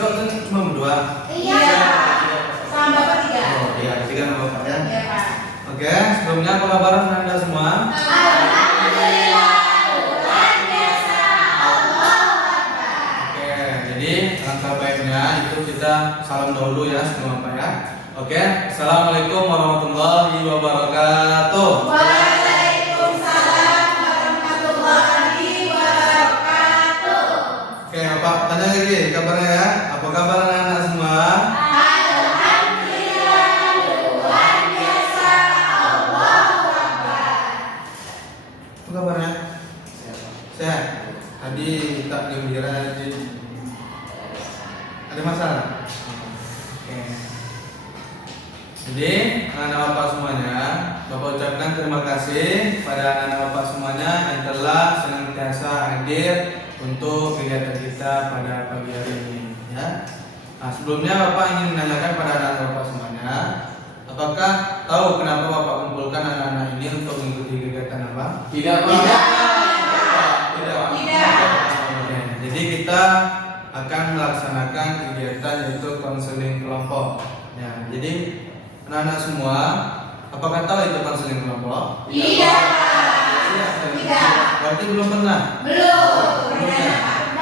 cowok kan cuma berdua. Iya. Sama Bapak 3. Oh iya, 3 sama Bapak ya. Iya, Pak. Oke, sebelumnya apa kabar Anda semua? Alhamdulillah, luar biasa. Allahu Akbar. Oke, jadi langkah baiknya itu kita salam dahulu ya semua Pak ya. Oke, Assalamualaikum warahmatullahi wabarakatuh. Waalaikumsalam warahmatullahi wabarakatuh. Oke, Bapak tanya lagi kabarnya ya. Apa kabar anak-anak semua? Alhamdulillah, luar biasa. Allahu Akbar. Apa kabarnya? Sehat. Tadi tak gembira jadi ada masalah. Oke. Jadi anak-anak Bapak semuanya, Bapak ucapkan terima kasih pada anak-anak Bapak semuanya yang telah senantiasa hadir untuk kegiatan kita pada pagi hari ini. Ya. Nah, sebelumnya Bapak ingin menanyakan pada anak-anak Bapak semuanya, apakah tahu kenapa Bapak kumpulkan anak-anak ini untuk mengikuti kegiatan apa? Tidak, Pak. Tidak. Tidak. Tidak. Oke, jadi kita akan melaksanakan kegiatan yaitu konseling kelompok. Ya, jadi anak-anak semua, apakah tahu itu konseling kelompok? Iya. Tidak. Tidak. Berarti belum pernah. Belum.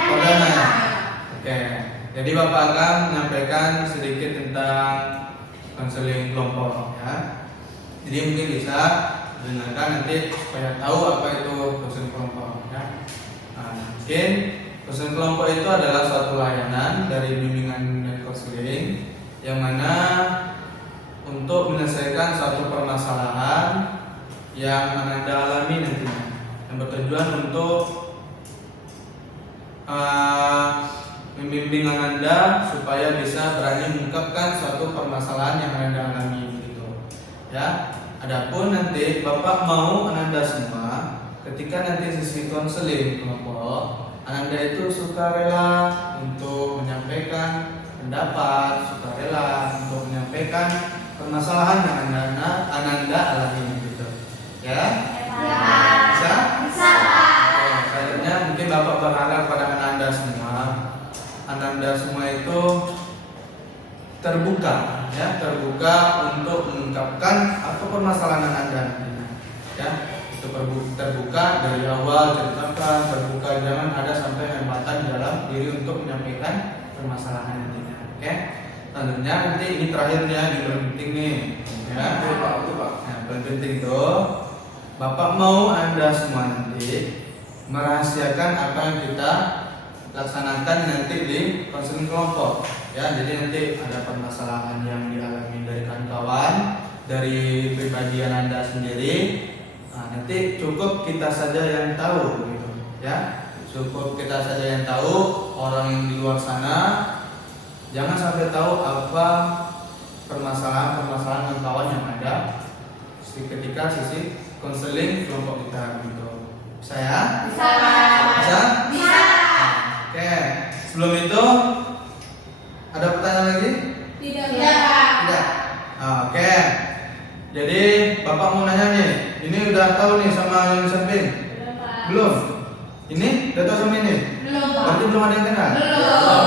Perdana ya? Oke, jadi Bapak akan menyampaikan sedikit tentang konseling kelompok ya. Jadi mungkin bisa dengarkan nanti supaya tahu apa itu konseling kelompok ya. Nah, mungkin konseling kelompok itu adalah suatu layanan dari bimbingan dan konseling yang mana untuk menyelesaikan suatu permasalahan yang Anda alami nantinya, yang bertujuan untuk membimbing Anda supaya bisa berani mengungkapkan suatu permasalahan yang Anda alami gitu. Ya. Adapun nanti Bapak mau Anda semua ketika nanti sesi konseling kelompok, Anda itu sukarela untuk menyampaikan pendapat, sukarela untuk menyampaikan permasalahan yang Anda alami gitu. Ya? Bisa? Bisa. Selanjutnya mungkin Bapak berharap pada Anda semua, Anda semua itu terbuka, ya, terbuka untuk mengungkapkan apa permasalahan Anda nantinya, ya, itu terbuka dari awal ceritakan, terbuka, jangan ada sampai hambatan dalam diri untuk menyampaikan permasalahan nantinya, oke? Selanjutnya nanti ini terakhirnya yang paling penting nih, ya, nah, paling penting itu Bapak mau Anda semua nanti merahasiakan apa yang kita laksanakan nanti di konseling kelompok ya. Jadi nanti ada permasalahan yang dialami dari kawan-kawan, dari pribadian Anda sendiri, nah, nanti cukup kita saja yang tahu gitu ya. Cukup kita saja yang tahu, orang yang di luar sana jangan sampai tahu apa permasalahan kawan yang ada ketika sisi konseling kelompok kita gitu. Saya Bisa. bisa? Bisa. Oke, sebelum itu ada pertanyaan lagi? Tidak. Tidak. Oke, jadi Bapak mau nanya nih, ini udah tahu nih sama yang di samping? Belum? Ini udah tahu sama ini? Belum. Berarti belum ada yang kenal? Belum.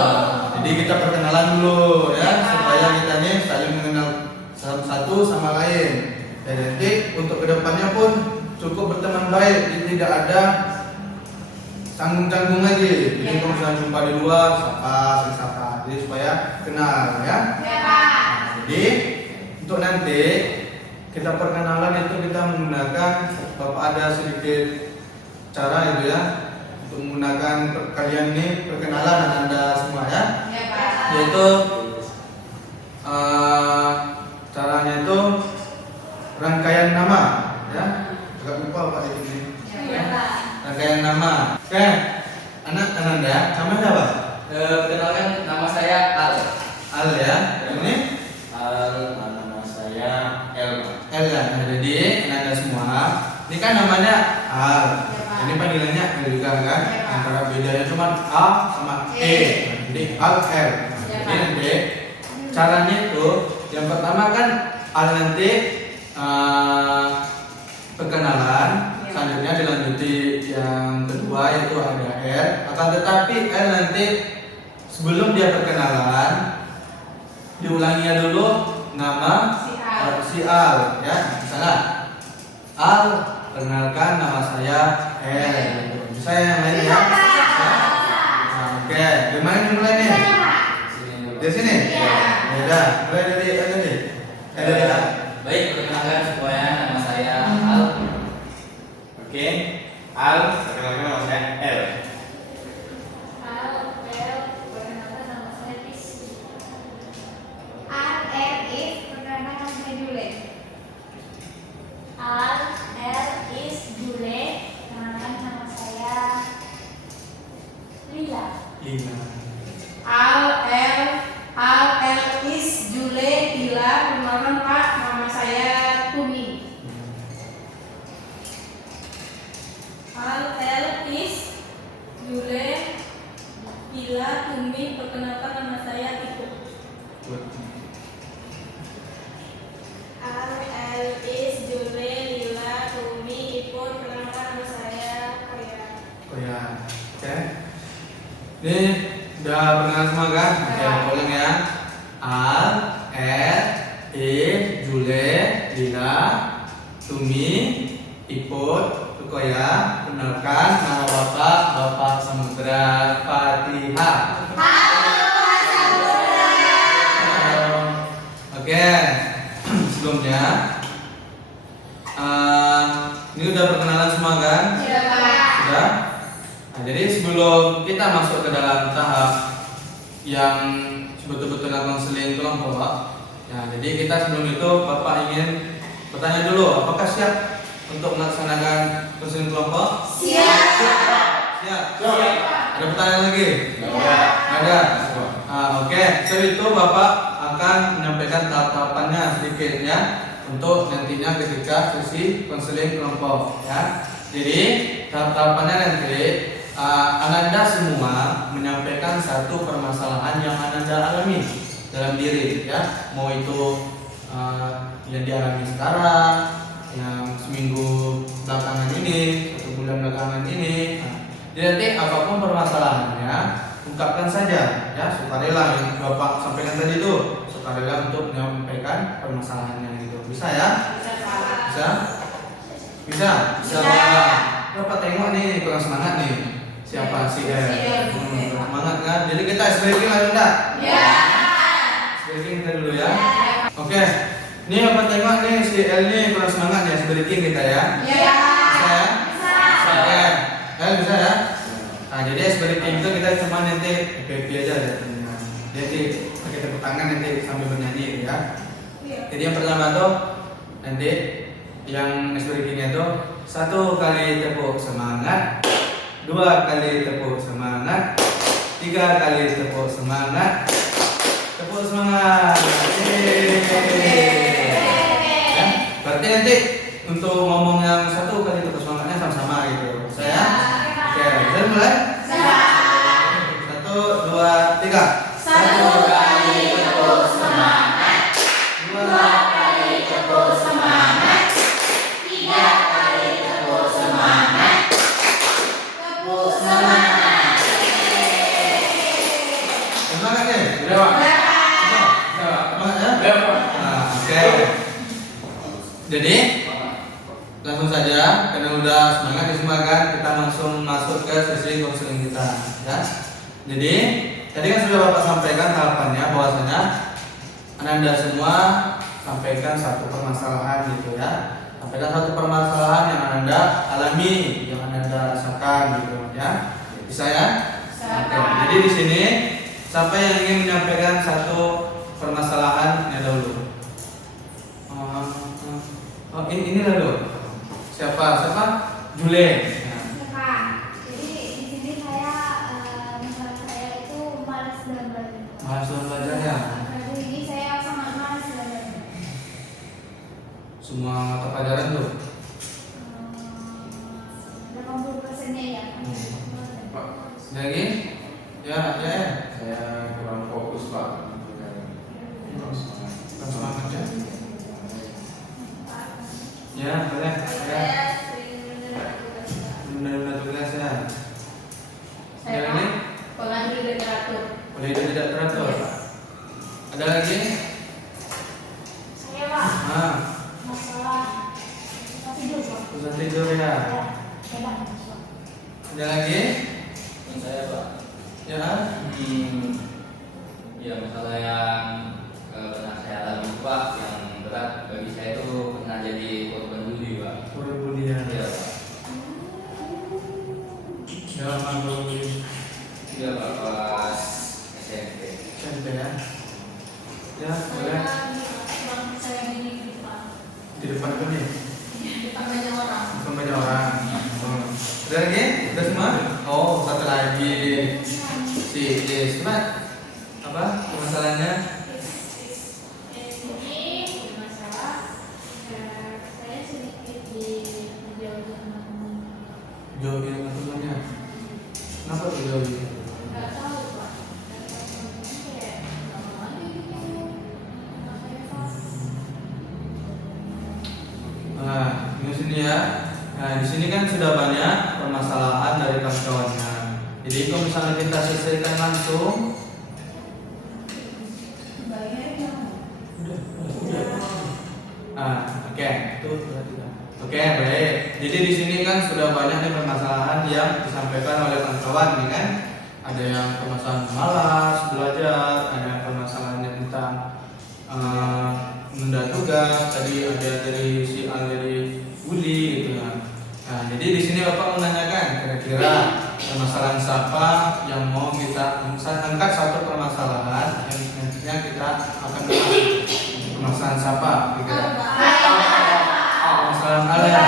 Jadi kita perkenalan dulu ya, supaya kita nih saling mengenal satu sama lain. Dan nanti untuk kedepannya pun cukup berteman baik, jadi tidak ada canggung-canggung lagi. Jadi kalau misalnya jumpa di luar, sapa, jadi supaya kenal ya. Jadi untuk nanti kita perkenalan itu kita menggunakan, Bapak ada sedikit cara itu ya, untuk menggunakan kalian ini perkenalan Anda semua ya. Yaitu caranya itu rangkaian nama ya. Agak lupa Pak di sini. Rangkaian nama. Oke. Anak Ananda, sama siapa? Perkenalkan, nama saya Al. Al ya. Ini Al, nama saya El. L ya. Nah, jadi Ananda semua, ini kan namanya Al. Ini panggilannya L juga kan? Antara bedanya cuma A sama E. Jadi Al L. Jadi nanti caranya itu yang pertama kan Al nanti perkenalan, selanjutnya dilanjuti yang kedua yaitu ada R. Akan tetapi R nanti sebelum dia perkenalan diulanginya dulu nama si Al ya. Misalnya Al, perkenalkan nama saya El gitu. Bisa yang lain ya? Nah, oke, gimana nih mulai nih? Dari sini? Iya. Ya udah, mulai dari tadi. Dari A. Baik, perkenalkan semuanya, nama saya Al. Oke, Al, perkenalkan nama saya L. Perkenalkan nama saya Tis. Al, L, Is, perkenalkan nama saya Jule. Al, L, Is, Jule, perkenalkan nama saya Lila. Lima. Al, L, Is, Jule, Ila, perkenalkan Pak, nama saya Tumi. Al, L, Is, Jule, Ila, Tumi, perkenalkan nama saya Ibu. Al, L, Is, Jule, Lila, Tumi, Ibu, perkenalkan nama saya Koya. Oh ya, oke. Ini udah perkenalan semua kan? Oke, ulang ya. Al, L, I, Jule, Lila, Tumi, Iput, Tukoya, kenalkan nama Bapak Samudra Fatihah. Oke, sebelumnya ini udah perkenalan semua kan? Sudah? Nah, jadi sebelum kita masuk ke dalam tahap yang betul-betul konseling kelompok, nah jadi kita sebelum itu Bapak ingin bertanya dulu, apakah siap untuk melaksanakan konseling kelompok? Siap. Siap. Ada pertanyaan lagi? Ya. Ada. Oke. Setelah itu Bapak akan menyampaikan tahap-tahapannya sedikitnya untuk nantinya ketika sesi konseling kelompok ya. Jadi tahap-tahapannya nanti Ananda semua menyampaikan satu permasalahan yang Ananda alami dalam diri ya. Mau itu yang dialami sekarang, yang seminggu belakangan ini, 1 bulan belakangan ini. Jadi nanti apapun permasalahannya ungkapkan saja ya, sukarela yang Bapak sampaikan tadi itu, sukarela untuk menyampaikan permasalahannya gitu. Bisa ya? Bisa? Bisa? Bisa Bapak. Bapak tengok nih kurang semangat nih. Siapa si El? Semangat kan? Jadi kita SBK lagi enggak? Ya. SBK kita dulu ya. Oke. Ini Bapak tengok nih si El nih kurang semangat ya, SBK kita ya. Ya. Bisa ya? Bisa. Oke. El bisa ya? Nah, jadi SBK itu kita cuma nanti PP aja ya. Jadi pakai tepuk tangan nanti sambil bernyanyi ya. Jadi yang pertama tuh nanti yang SBK-nya tuh 1 kali tepuk semangat, 2 kali tepuk semangat, 3 kali tepuk semangat, tepuk semangat. Ya, berarti nanti untuk ngomong yang 1 kali tepuk semangatnya sama-sama gitu. Saya, oke, kita mulai. 1, 2, 3. 1 kali tepuk semangat, 2 kali tepuk semangat, 3 kali tepuk semangat, tepuk semangat. Semangat nih. Udah, Pak. Semangat ya. Udah, Pak. Nah, oke. Jadi langsung saja karena udah semangat disemangatkan, kita langsung masuk ke sesi konseling kita ya. Jadi tadi kan sudah Bapak sampaikan tahapannya bahwasanya Anda semua sampaikan satu permasalahan gitu ya. Sampaikan satu permasalahan yang Anda alami, yang Anda rasakan gitu ya. Bisa ya? Oke. Jadi di sini siapa yang ingin menyampaikan satu permasalahan dahulu? Oh, ini dulu. Siapa? Jule. Ya. Jadi di sini saya masalah saya itu malas dalam belajar. Malas dalam belajar ya. Hari ini saya sangat malas belajar. Semua mata pelajaran tuh. 80%-nya ya. Pak. Lagi? Ya. Saya kurang fokus, Pak. Kurang semangat ya. Ya, boleh. Ya. Saya sering mendengar tugas. Benar-benar tugas ya. Saya Yang ini? pengadil literatur. Boleh Pak? Ada lagi? Saya Pak, Nah, masalah susah tidur Pak. susah tidur ya. Ya, coba Pak. Ada lagi? Yang saya Pak. Ya. Ya masalah yang pernah saya alami Pak, yang berat bagi saya itu pernah jadi korban bully Pak. Perbulian. Iya Pak. Dalam perbulian. Iya Pak, pas SMP. SMP ya. Ya, boleh. Saya gini Pak. Di depan pun nih. Depan banyak orang. Bukan banyak orang. Ada lagi? Udah semua? Oh, satu lagi. Si Ismat. Apa masalahnya? Ini masalah saya sedikit dijauh sama teman. Jauh yang temannya. Kenapa tuh jauh? Nggak tahu Pak. Nggak tahu teman-teman kayak lama lagi gitu. Nggak kayak Pak. Nah, ini sini ya. Nah, di sini kan sudah banyak permasalahan dari kawan-kawannya. Jadi kalau misalnya kita selesaikan langsung, oke, itu oke, baik. Jadi di sini kan sudah banyak nih permasalahan yang disampaikan oleh kawan-kawan, nih kan? Ada yang permasalahan malas belajar, ada permasalahan yang tentang menunda tugas, tadi ada dari si A dari bully gitu kan. Nah, jadi di sini Bapak menanyakan kira-kira permasalahan siapa yang mau kita angkat satu permasalahan yang nantinya kita akan bahas. Permasalahan siapa? Kira-kira? Permasalahan Al ya?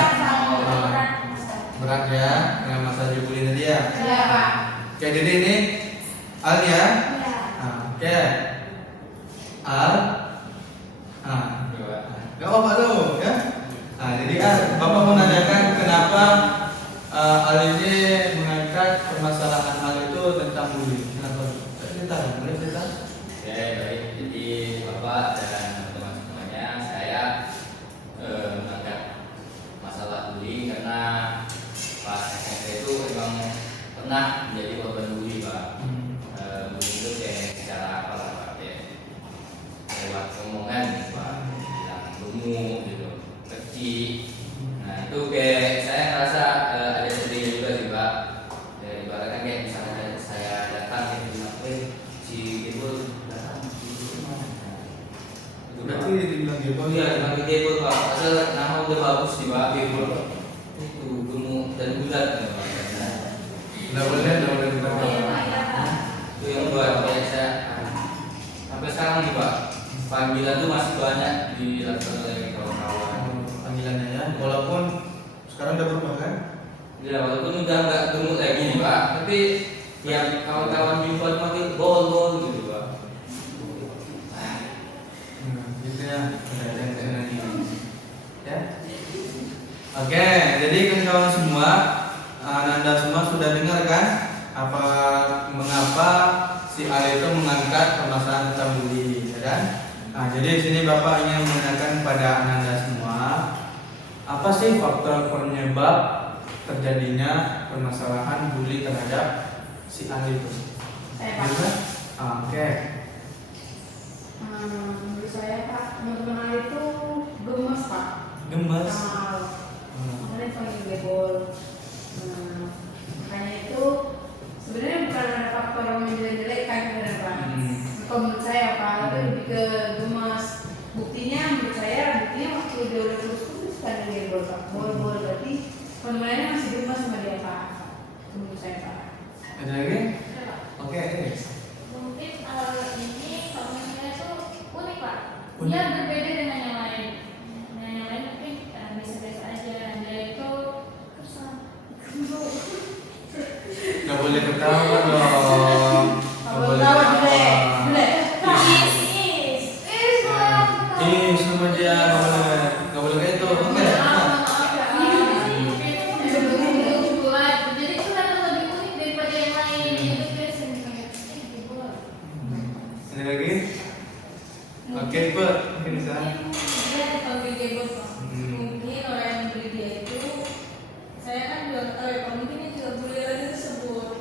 Berat ya, dengan masalah bully tadi ya. Iya Pak. Oke, jadi ini Al ya. Ya. Nah, oke. Al. Nah, Iya Pak. gak apa-apa tuh ya. Nah, jadi Bapak menanyakan kenapa Al ini mengangkat permasalahan Al itu tentang bully. Kenapa? Cerita, boleh cerita? Oke, baik. Jadi Bapak dan teman-temannya saya mengangkat masalah bully karena pas SMP itu memang pernah menjadi korban bully Pak. Bully itu kayak secara apa lah Pak, kayak lewat omongan gitu, Pak, bilang gemuk gitu, kecil. Nah itu kayak saya ngerasa ada sedih juga sih Pak. Ya, ibaratnya kayak misalnya saya datang gitu bilang, si Gibul datang di rumah. Nah, itu Berarti Pak. dibilang gitu. Oh iya, nama Gibul Pak. Padahal nama udah bagus sih Pak, Gibul. Itu gemuk dan bulat ya, Pak. Nah, Nggak boleh kita Oh iya Pak, ya Pak. itu yang buat kayak saya sampai sekarang nih Pak, panggilan tuh masih banyak dilakukan oleh kawan-kawan. Panggilannya ya, walaupun sekarang udah berubah kan? Ya walaupun udah nggak gemuk lagi nih Pak, tapi yang kawan-kawan jumpa makin bol-bol gitu Pak. Gitu ya, udah ada yang kesana nih. Ya. Oke, jadi kawan-kawan semua, Anda semua sudah dengar kan apa mengapa si Ali itu mengangkat permasalahan tentang bully, ya kan? Nah, jadi di sini Bapak ingin menanyakan kepada Anda semua, apa sih faktor penyebab terjadinya permasalahan bully terhadap si Ali itu? Saya Pak. Gimana? Oke. Menurut saya Pak, teman-teman Ali itu gemes Pak. Gemes. Sama Al. Kemudian panggil gebol. Makanya itu sebenarnya bukan ada faktor menjelek-jelekkan sebenarnya Pak. Kalau menurut saya Pak, tapi lebih ke gemes. Buktinya menurut saya, waktu dia udah terus pada gebol Pak. Bol-bol berarti teman-temannya masih gemes sama dia Pak. Itu menurut saya Pak. Ada lagi? Ada, Pak. Oke, ini. Mungkin ini temennya itu unik Pak. Unik. Dia berbeda dengan yang lain. Dengan yang lain mungkin biasa-biasa aja. Dia itu kesan. Gak boleh ketawa dong. Gak boleh Ketawa, ketawa. Bule. Sama dia gak boleh kayak itu. Oke. Jadi itu memang lebih unik daripada yang lain. Itu biasa kayak dibuat. Ada lagi? Oke, Pak. Mungkin bisa. Dia dipanggil gebel Pak. Hmm. Mungkin orang yang beli dia itu, saya kan juga nggak tahu ya Pak. Mungkin dia juga bully lagi tersebut.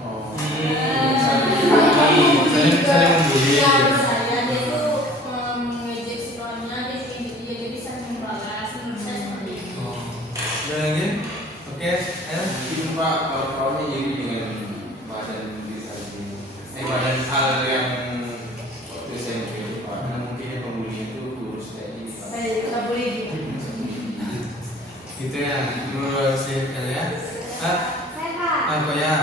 Oh. Bisa jadi. saling membuli. Iya, menurut saya dia itu mengejek si kawannya, dia ingin dia jadi saling membalas. Menurut saya seperti itu. Oh. Ada lagi? Oke, El. Mungkin Pak kalau kawannya jadi dengan badan bisa badan hal yang waktu SMP itu Pak, karena mungkin pembulian itu lurus kayak gini Pak. Saya kita boleh Gitu ya, menurut si El ya. Ah, Saya Pak. apa ya?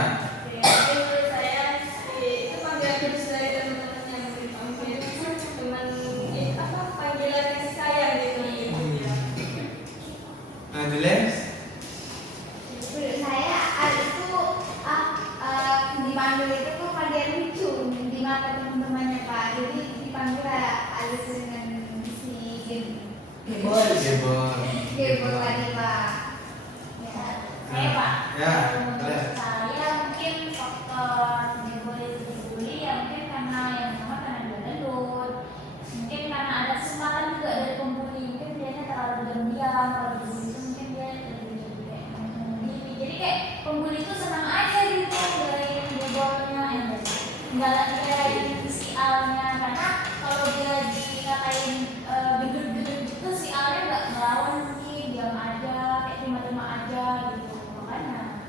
Jadi menurut saya itu panggilan khusus dari teman-teman yang dipanggil cuman apa panggilan kasih sayang gitu. Nah, Jules. Menurut saya Al itu dipanggil itu tuh panggilan lucu di mata teman-temannya Pak. Jadi dipanggil Al itu dengan si Gebol. Gebol tadi Pak. Ya. Saya Pak. Ya, Menurut boleh. saya mungkin faktor Gebol itu dibully ya mungkin karena yang pertama karena dia gendut. Mungkin karena ada kesempatan juga dari pembuli. Mungkin dia terlalu diam-diam. Kalau dibully itu mungkin dia lebih kayak membuli. Jadi kayak pembuli itu senang aja gitu dari Gebolnya. Enggak ngelain si Alnya karena kalau dia dikatain gendut-gendut gitu si Alnya nggak ngelawan mungkin diam aja kayak terima-terima aja gitu makanya.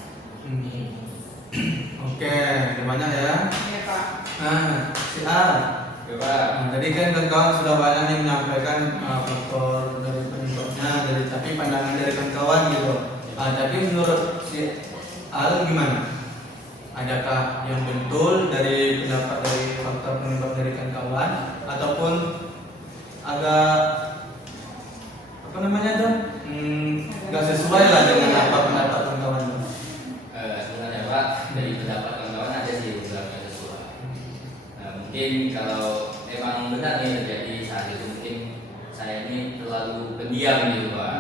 Oke, banyak ya. Ya Pak. Nah, si Al. Ya Pak. Nah, tadi kan kawan-kawan sudah banyak yang menyampaikan faktor dari penyebabnya, tapi pandangan dari kawan-kawan gitu. Tapi menurut si Al gimana? Adakah yang betul dari pendapat dari faktor penyebab dari kawan-kawan ataupun agak apa namanya tuh nggak sesuai lah dengan apa pendapat kawan-kawan? Sebenarnya Pak, dari pendapat kawan-kawan ada sih beberapa sesuai. Nah, mungkin kalau memang benar nih terjadi saat itu mungkin saya ini terlalu pendiam gitu Pak,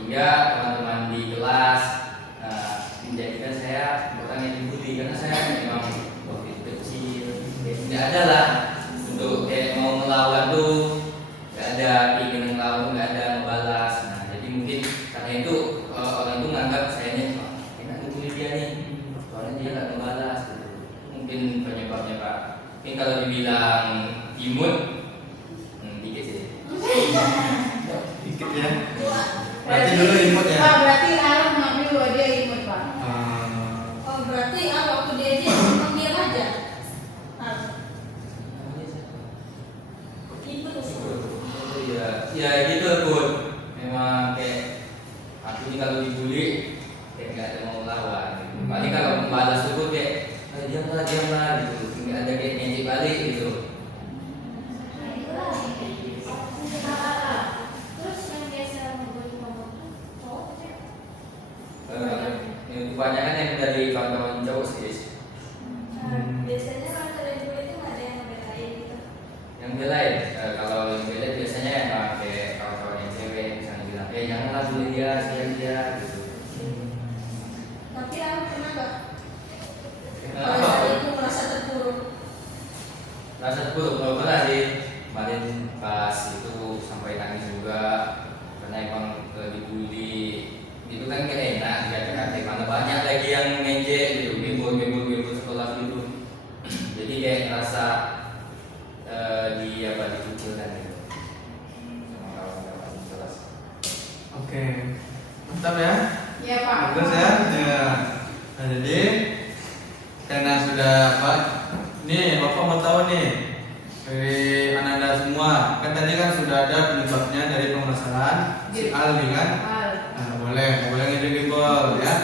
hingga teman-teman di kelas menjadikan saya orang yang dibully karena saya memang waktu itu kecil, tidak ada lah untuk kayak mau melawan tuh, nggak ada keinginan melawan, nggak ada membalas. Nah, jadi mungkin karena itu orang itu menganggap saya ini enak dibully dia nih, soalnya dia nggak membalas. Gitu. Mungkin penyebabnya Pak. Mungkin kalau dibilang imut, dikit sih. Dikit ya. Berarti dulu imut ya. Pak, berarti Al mengambil bahwa dia imut Pak. Oh berarti waktu dia memang diam aja. Ikut Ya gitu Bun. Memang kayak aku ini kalau dibully kayak nggak ada mau lawan. Gitu. Paling kalau membalas itu kayak diam lah gitu. Nggak ada kayak ngejek balik gitu. Terus yang biasa membuli ngomong cowok sih. Kebanyakan yang dari kawan-kawan cowok sih. biasanya kalau kalian dulu itu nggak ada yang ngebelain gitu. Yang belain, kalau yang belain biasanya emang kayak kawan-kawan yang cewek misalnya bilang, janganlah bully dia, siang dia gitu. Tapi aku pernah nggak pada Apa? saat itu merasa terpuruk. Rasa terpuruk, kalau pernah sih kemarin pas itu sampai nangis juga karena emang dibully. Itu kan kayak enak dikata-katain mana banyak lagi yang ngejek gitu, gembul sekolah gitu. Jadi kayak ngerasa dikucilkan gitu sama kawan-kawan kelas. Oke, mantap ya. Ya Pak. Bagus ya. Ya. Nah, jadi karena sudah Pak, nih Bapak mau tahu nih dari Ananda semua. Kan tadi kan sudah ada penyebabnya dari permasalahan si Aldi kan. Al. Nah, boleh ngedengin ya.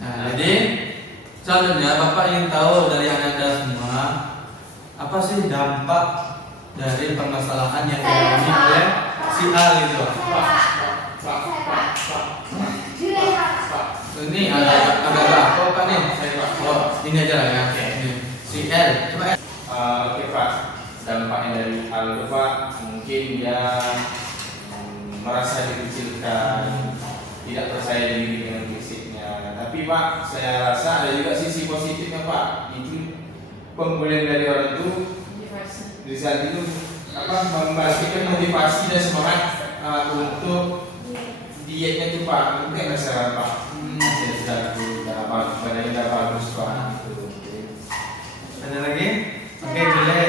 Nah, jadi selanjutnya Bapak ingin tahu dari Ananda semua apa sih dampak dari permasalahan yang dialami oleh si Al itu? Jure Pak. Ini agak apa nih? Oh, ini aja lah ya. Ini. Si L, coba L. Oke Pak, dampaknya dari hal itu Pak, mungkin dia merasa dikecilkan, tidak percaya diri dengan fisiknya. Tapi Pak, saya rasa ada juga sisi positifnya Pak. Itu pembulian dari orang itu Motivasi. di saat itu memberikan motivasi dan semangat untuk dietnya itu Pak. Itu kayak masalah Pak. Jadi sudah bagus, badannya sudah bagus Pak. Ada lagi? Oke, boleh.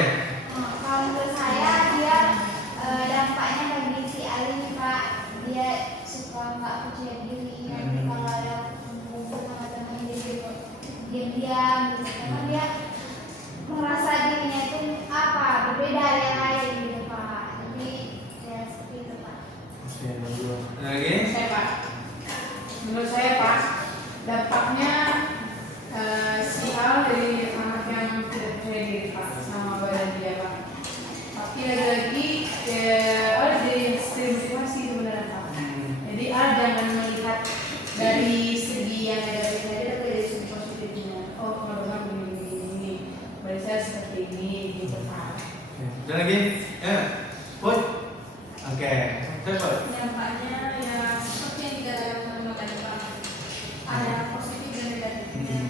ini gitu Pak. Ada lagi? Ya, Put. Oke, cepat. Dampaknya ya seperti yang dikatakan teman-teman tadi Pak, ada positif dan negatifnya.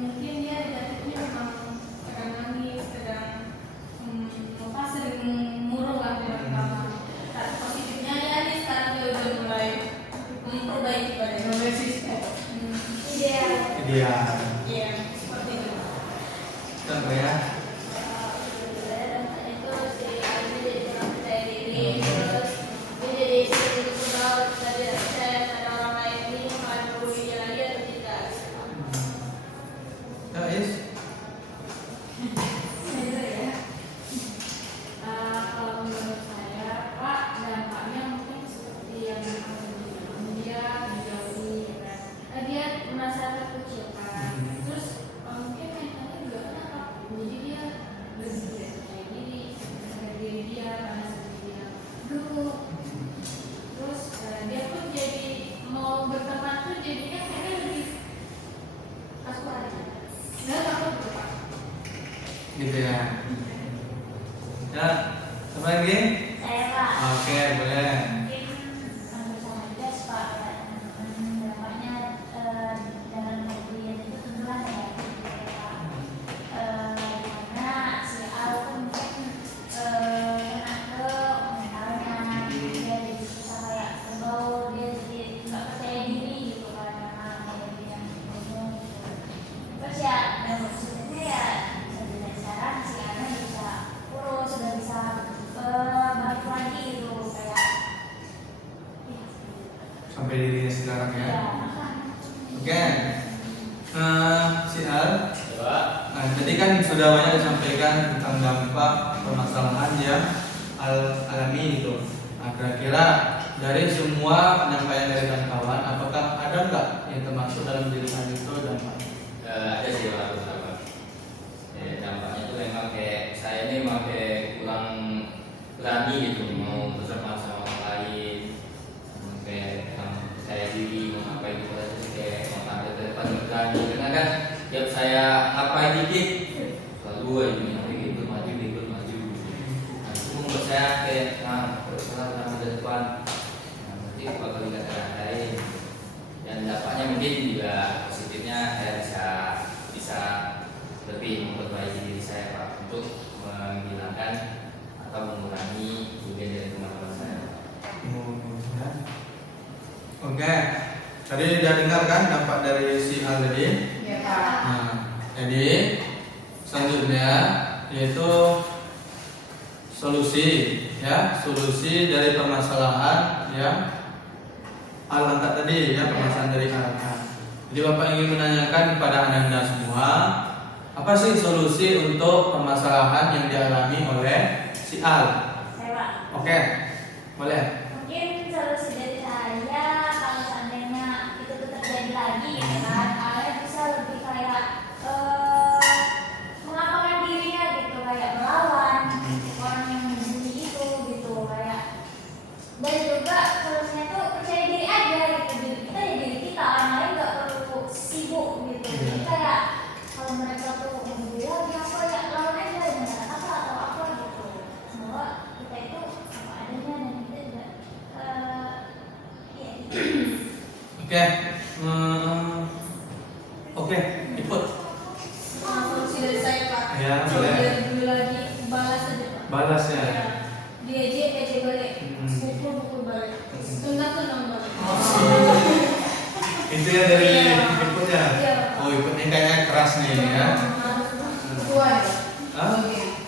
Mungkin dia negatifnya memang kadang nangis, kadang sering murung lah dia pertama. Tapi positifnya ya dia sekarang dia udah mulai memperbaiki badannya. Ideal. Ideal. Iya, seperti itu. Contoh ya. Ya, Is. Kalau menurut saya, Pak, dampaknya mungkin seperti yang dia dijauhi, kan? Dia merasa terkucilkan. Terus mungkin mentalnya juga kenapa? Jadi dia lebih tidak percaya diri, dengan diri dia karena seperti dia dulu. Terus dia pun jadi mau berteman tuh jadinya kayaknya lebih kaku aja. Nggak takut tuh, Pak. Gitu ya. Ya, apa lagi? Saya, Pak. Oke, boleh. Mungkin sama juga Pak, dampaknya dalam kemudian itu tentulah ya, Pak. Karena si Al tuh mungkin kena ke mentalnya, dia jadi susah kayak terbawa, dia jadi nggak percaya diri gitu kan, karena kayak dia yang ngomong gitu. Terus ya, dan maksudnya ya dari sekarang si Alnya bisa kurus, sudah bisa balik lagi gitu kayak Sampai dirinya sekarang ya. ya. Oke. Si Al. Coba. Nah, tadi kan sudah banyak disampaikan tentang dampak permasalahan yang alami itu. Nah, kira-kira dari semua penyampaian dari kawan-kawan, apakah ada nggak yang termasuk dalam diri Al itu dampak? Ada sih beberapa. Dampaknya itu memang kayak saya ini memang kayak kurang berani gitu mau berteman sama orang lain, kayak kurang percaya diri mau ngapain gitu aja sih, kayak mau tampil ke depan nggak berani karena kan tiap saya ngapain dikit selalu ini nanti gitu maju. Nah, itu membuat saya kayak salah tampil ke depan, nah, nanti bakal dikata-katain. Dan dampaknya mungkin juga positifnya saya bisa lebih memperbaiki diri saya Pak, untuk menghilangkan atau mengurangi bagian dari teman-teman saya. Ya. Oke. Tadi udah dengar kan dampak dari si Al tadi? Ya Pak. Nah, jadi selanjutnya yaitu solusi ya, solusi dari permasalahan yang Al angkat tadi ya, permasalahan dari Al angkat. Jadi Bapak ingin menanyakan kepada Anda semua, apa sih solusi untuk permasalahan yang dialami oleh si Al? Saya, Pak. Oke, boleh. Mungkin solusi dari saya kalau seandainya itu tuh terjadi lagi gitu kan, Alnya bisa lebih kayak mengapakkan dirinya gitu, kayak melawan orang yang membuli itu gitu, kayak dan juga solusinya tuh percaya diri aja gitu, diri kita ya diri kita, orang lain nggak perlu sibuk gitu. Jadi kayak kalau mereka tuh membuli lagi apa ya lawan aja dengan apa atau apa gitu, bahwa kita itu apa adanya dan kita juga ya Oke. Oke, ikut. Solusi dari saya Pak. Ya, Kalau boleh. dia dulu lagi balas aja Pak. Balas ya. Ya. Dia balik. Pukul balik. Tunang balik. Itu ya dari Iya. ikutnya. Iya. Oh, ikutnya kayaknya keras nih ya. Tuan. Hah?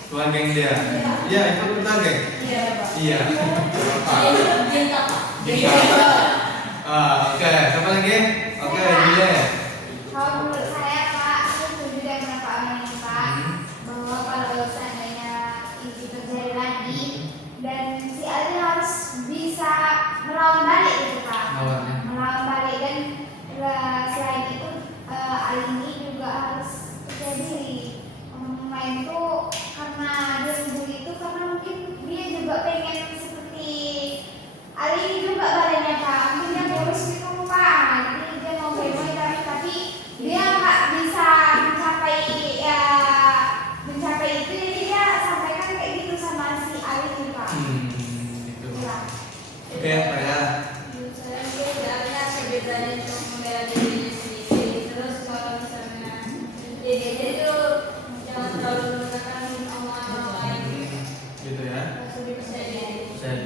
Tuan geng dia. Iya, ikut kita geng. Iya Pak. Iya. Dia Pak. Iya. Oke, siapa lagi? Oke, Jule. Kalau menurut saya Pak, saya setuju dengan Pak Amin ini Pak, bahwa kalau seandainya itu terjadi lagi dan si Ali harus bisa melawan balik gitu Pak, Lawannya. melawan balik dan selain itu Ali ini juga harus percaya diri. Orang lain tuh karena dia sendiri itu karena mungkin dia juga pengen seperti Ali ini juga badannya Pak, mungkin dia kurus gitu Pak, jadi dia mau boy tapi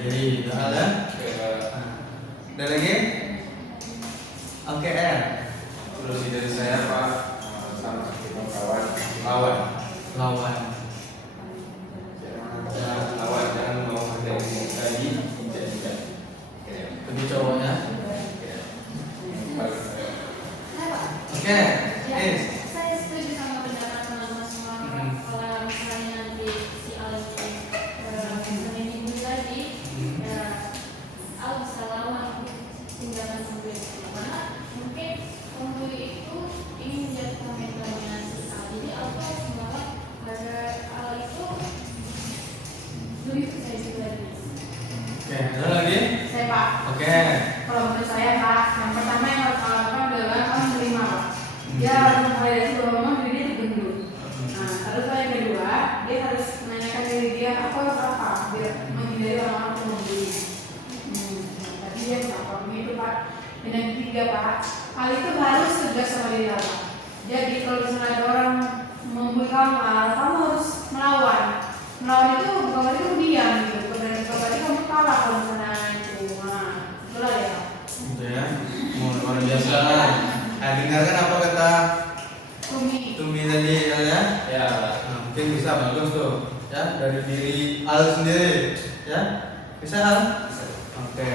jadi itu hal ya. Ada lagi? Oke, Solusi dari saya Pak, sama kita lawan. Lawan jangan mau menjadi tadi tidak. Lebih cowoknya. Oke, Ya, saya setuju sama pendapat teman-teman semua. Kalau misalnya nanti si Al ini ini lagi, ya Al bisa lawan tindakan pembuli. Karena mungkin pembuli itu ingin menjatuhkan mentalnya si Al. Jadi Al tuh harus melawan agar Al itu lebih percaya diri lagi. Oke, ada lagi? Saya Pak, Oke. kalau menurut saya Pak, yang pertama yang harus lakukan adalah kamu menerima Pak. Dia harus memvalidasi bahwa memang diri dia itu gendut. Nah, terus yang kedua, dia harus menanyakan diri dia apa berapa biar menghindari orang-orang yang membeli. Tadi dia berapa begitu Pak. Dan yang ketiga Pak, hal itu harus tegas sama diri Pak. Jadi kalau misalnya ada orang membuli kamu, kamu harus melawan. Melawan itu bukan berarti kamu diam gitu. Dan bukan berarti kamu kalah kalau misalnya itu. Nah, itulah ya. Gitu ya. Luar biasa. Nah, dengarkan apa kata Tumi tadi ya? Ya, Nah, mungkin bisa bagus tuh ya dari diri Al sendiri ya. Bisa Al? Oke.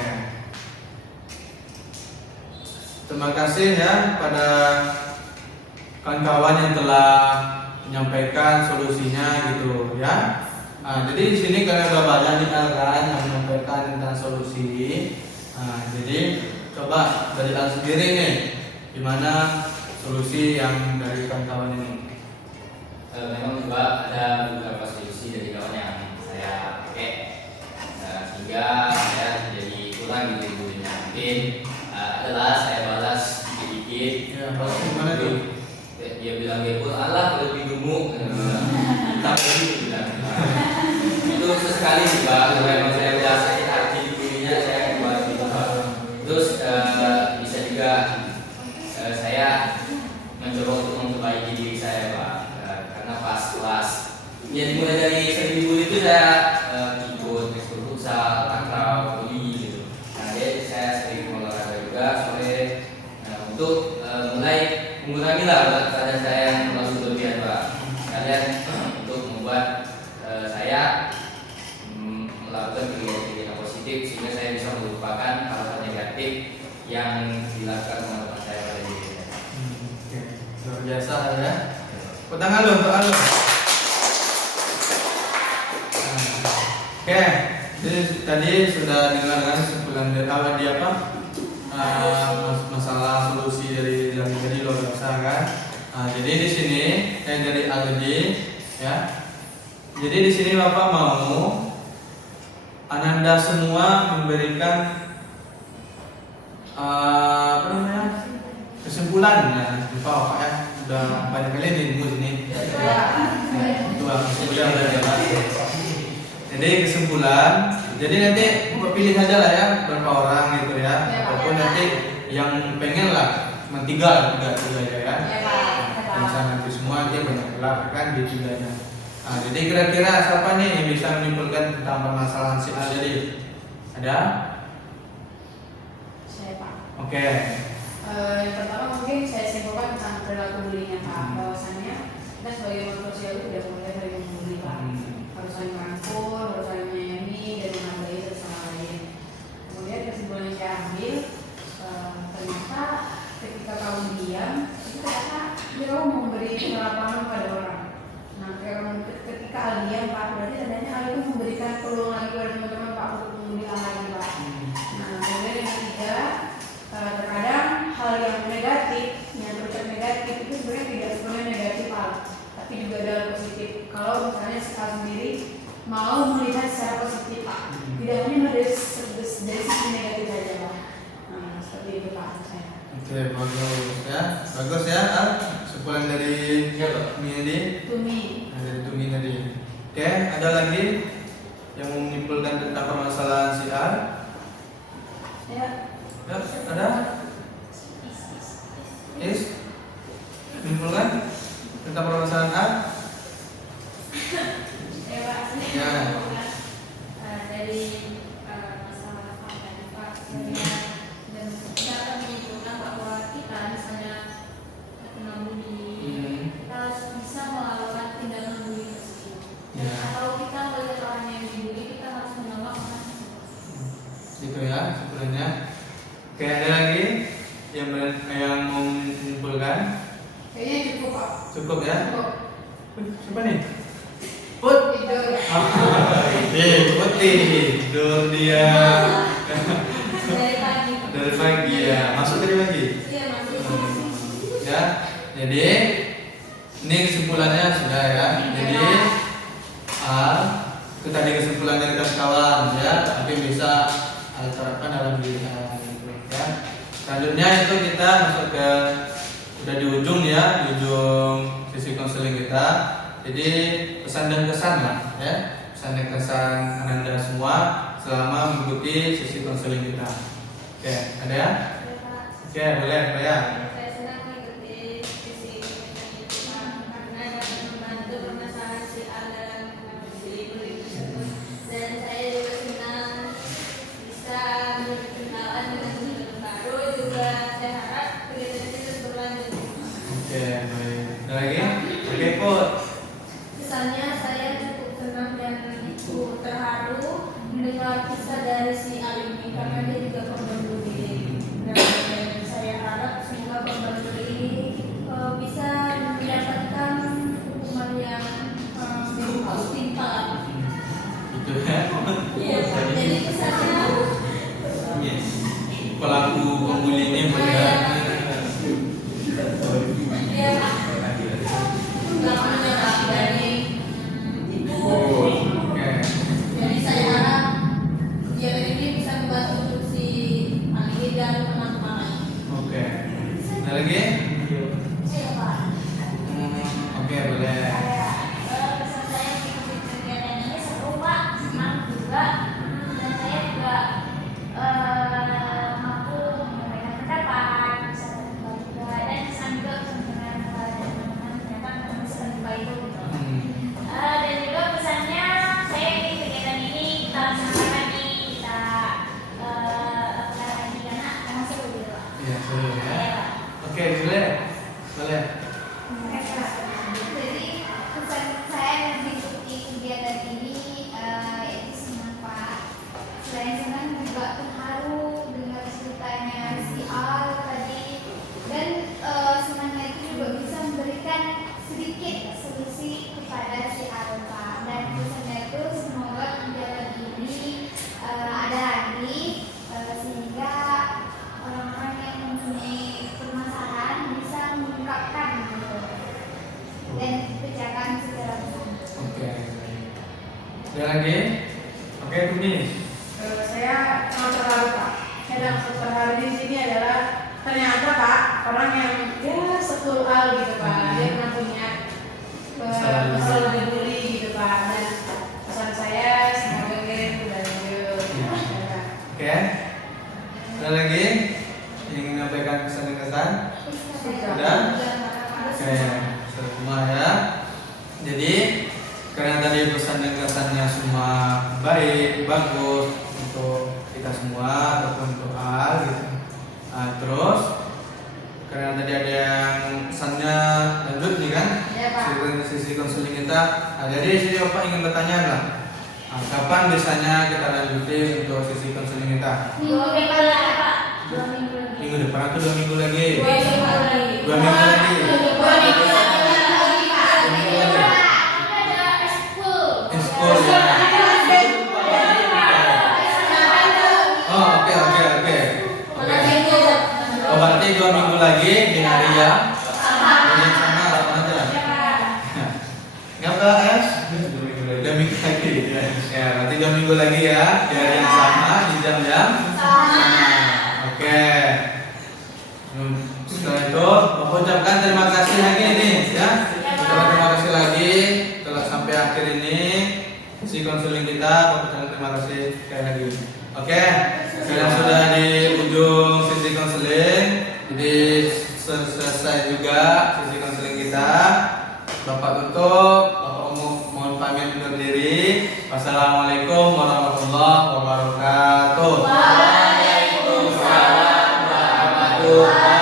Terima kasih ya pada kawan-kawan yang telah menyampaikan solusinya gitu ya. Nah, jadi di sini kalian udah banyak nih kan yang menyampaikan tentang solusi. Nah, jadi coba dari Al sendiri nih, gimana solusi yang dari kawan-kawan ini? memang juga ada beberapa solusi dari kawan yang saya pakai, sehingga saya jadi kurang gitu ibunya. Mungkin adalah saya balas sedikit. Ya, balas gimana tuh? Dia bilang dia pun Allah lebih gemuk, tapi dia bilang itu sesekali juga kalau memang saya udah sakit hati di dirinya saya buat gitu. Terus bisa juga saya mencoba untuk memperbaiki diri saya Pak, karena pas kelas ya dimulai dari sering dibully itu saya ikut ekskul futsal, takraw, voli gitu. Nah jadi saya sering olahraga juga sore untuk mulai mengurangi lah berat badan saya yang terlalu berlebihan Pak. Sekalian untuk membuat saya melakukan kegiatan positif sehingga saya bisa melupakan hal-hal negatif yang dilakukan teman-teman saya pada diri saya. Oke, luar biasa ya. Tepuk tangan lo untuk Al. Oke, jadi tadi sudah dengarkan sebulan dari awal dia apa? Masalah solusi dari tadi luar biasa kan. Jadi di sini dari Al tadi ya. Jadi di sini Bapak mau Ananda semua memberikan apa namanya kesimpulan ya. Lupa Bapak ya. Udah banyak kali nih di sini. Dua kesimpulan dari Bapak. Jadi kesimpulan. Jadi nanti Bapak pilih saja lah ya berapa orang gitu ya. Ataupun nanti yang pengen lah cuma tiga aja ya. Bisa nanti semua dia banyak gelar kan di tiganya. Nah, jadi kira-kira siapa nih yang bisa menyimpulkan tentang permasalahan si A jadi? Ada? Saya Pak. Oke. Yang pertama mungkin saya simpulkan tentang perilaku bulinya Pak. Bahwasannya kita sebagai manusia itu tidak boleh saling membuli Pak. Harus saling merangkul, harus saling menyayangi dan menghargai satu sama lain. Kemudian kesimpulan yang saya ambil, ternyata ketika kamu diam, itu ternyata kamu memberi lapangan pada orang. Nah, ketika Al diam Pak, berarti tandanya Al itu memberikan peluang lagi kepada teman-teman Pak untuk membuli Al lagi Pak. Nah, kemudian yang ketiga, terkadang hal yang negatif, yang berucap negatif itu sebenarnya tidak sepenuhnya negatif Pak, tapi juga ada positif. Kalau misalnya Al sendiri mau melihat secara positif Pak, tidak hanya dari sisi negatif saja Pak. Nah, seperti itu Pak saya. Oke, bagus ya Al. Kesimpulan dari Tumi. dari Tumi tadi. Oke, ada lagi yang mau menyimpulkan tentang permasalahan si A? Ya. Ya, ada? Is? Menyimpulkan tentang permasalahan A? Ya Pak, Ya. dari sekalian. Dan kita akan menyimpulkan bahwa kita misalnya kena bully, kita harus bisa melakukan tindakan bully tersebut. Dan Ya. kalau kita melihat orang yang dibully, kita harus menolong orang tersebut. Gitu ya sebenarnya. Oke, ada lagi yang mau menyimpulkan? Kayaknya cukup Pak. Cukup ya? Cukup. Siapa nih? Put. Itu. Putih. Tidur dia Dari pagi. dari pagi ya. Masuk dari pagi. Iya masuk. Ya. Jadi ini kesimpulannya sudah ya. Jadi itu tadi kesimpulan dari kawan ya. Mungkin bisa terapkan dalam diri kita gitu, ya. Selanjutnya itu kita masuk ke udah di ujung ya, di ujung sesi konseling kita. Jadi pesan dan kesan lah ya, pesan dan kesan Ananda semua selama mengikuti sesi konseling kita. Oke, ada ya? Oke, boleh Pak ya. Saya senang mengikuti sisi ini karena dapat membantu permasalahan si A dalam mengatasi bullying tersebut. Dan saya juga senang bisa berkenalan dengan teman baru. Juga saya harap kegiatan ini terus berlanjut. Oke, baik. Ada lagi? Oke, Put. Kesannya saya cukup senang dan terharu mendengar kisah dari si A ini karena dia juga korban bullying. Dan saya harap semoga korban bullying ini bisa mendapatkan hukuman yang setimpal. Itu ya. Iya, jadi kesannya Yes. Pelaku pembuli ini melihat dia melakukannya dari ibu. Oke. Jadi saya harap kegiatan ini bisa membantu untuk si Ali dan teman-teman. Oke. Ada lagi? Saya Pak. Oke, boleh. Pesan saya mengikuti kegiatan ini seru Pak, senang juga, dan saya juga mampu menyampaikan pendapat, bisa terbuka juga, dan kesan juga bisa mendengar dari teman-teman ternyata memang bisa terbuka itu gitu. Dan juga pesannya saya di kegiatan ini kita laksanakan nih, kita lakukan lagi karena memang seru gitu Pak. Iya, seru ya. Ya, Pak. Oke, boleh. Boleh. Jadi pesan saya mengikuti kegiatan ini yaitu senang Pak. Selain senang juga terharu dengar ceritanya si Al tadi, dan senangnya itu juga bisa memberikan sedikit solusi kepada si Al Pak. Dan pesannya itu semoga kegiatan ini ada lagi sehingga orang-orang yang mempunyai permasalahan bisa mengungkapkan gitu dan pecahkan secara bersama. Oke. Ada lagi? Oke, Tumi. Saya sangat terharu Pak. Saya yang terharu di sini adalah ternyata Pak orang yang ya sekul al gitu Pak. Dia pernah punya masalah dibully gitu Pak. Dan pesan saya semoga kalian berlanjut. Ya. Oke. Ada lagi yang ingin menyampaikan pesan dan kesan? Sudah? Oke, semua ya. Jadi karena tadi pesan dan kesannya semua baik, bagus untuk kita semua ataupun untuk Al gitu. Terus karena tadi ada yang pesannya lanjut nih kan? Ya Pak. Sisi konseling kita. Jadi sini Bapak ingin bertanya lah. Kapan biasanya kita lanjutin untuk sisi konseling kita? Minggu depan lagi Pak. 2 minggu lagi. Minggu depan atau 2 minggu lagi? 2 minggu lagi. 2 minggu lagi. 2 minggu lagi Pak. Minggu lagi. Ada eskul. Eskul ya. Oh, oke. Oh, berarti 2 minggu lagi di hari yang sama aja. Ngapa Es? 2 minggu lagi. Ya, berarti 2 minggu lagi ya di hari yang sama di jam yang sama. Oke. Setelah itu, Bapak ucapkan terima kasih lagi nih ya. Ucapkan terima kasih lagi telah sampai akhir ini si konseling kita. Bapak ucapkan terima kasih sekali lagi. Oke, sekarang sudah di ujung sesi konseling, jadi selesai juga sesi konseling kita. Bapak tutup, Bapak mohon pamit undur diri. Wassalamualaikum warahmatullahi wabarakatuh. Waalaikumsalam. wabarakatuh.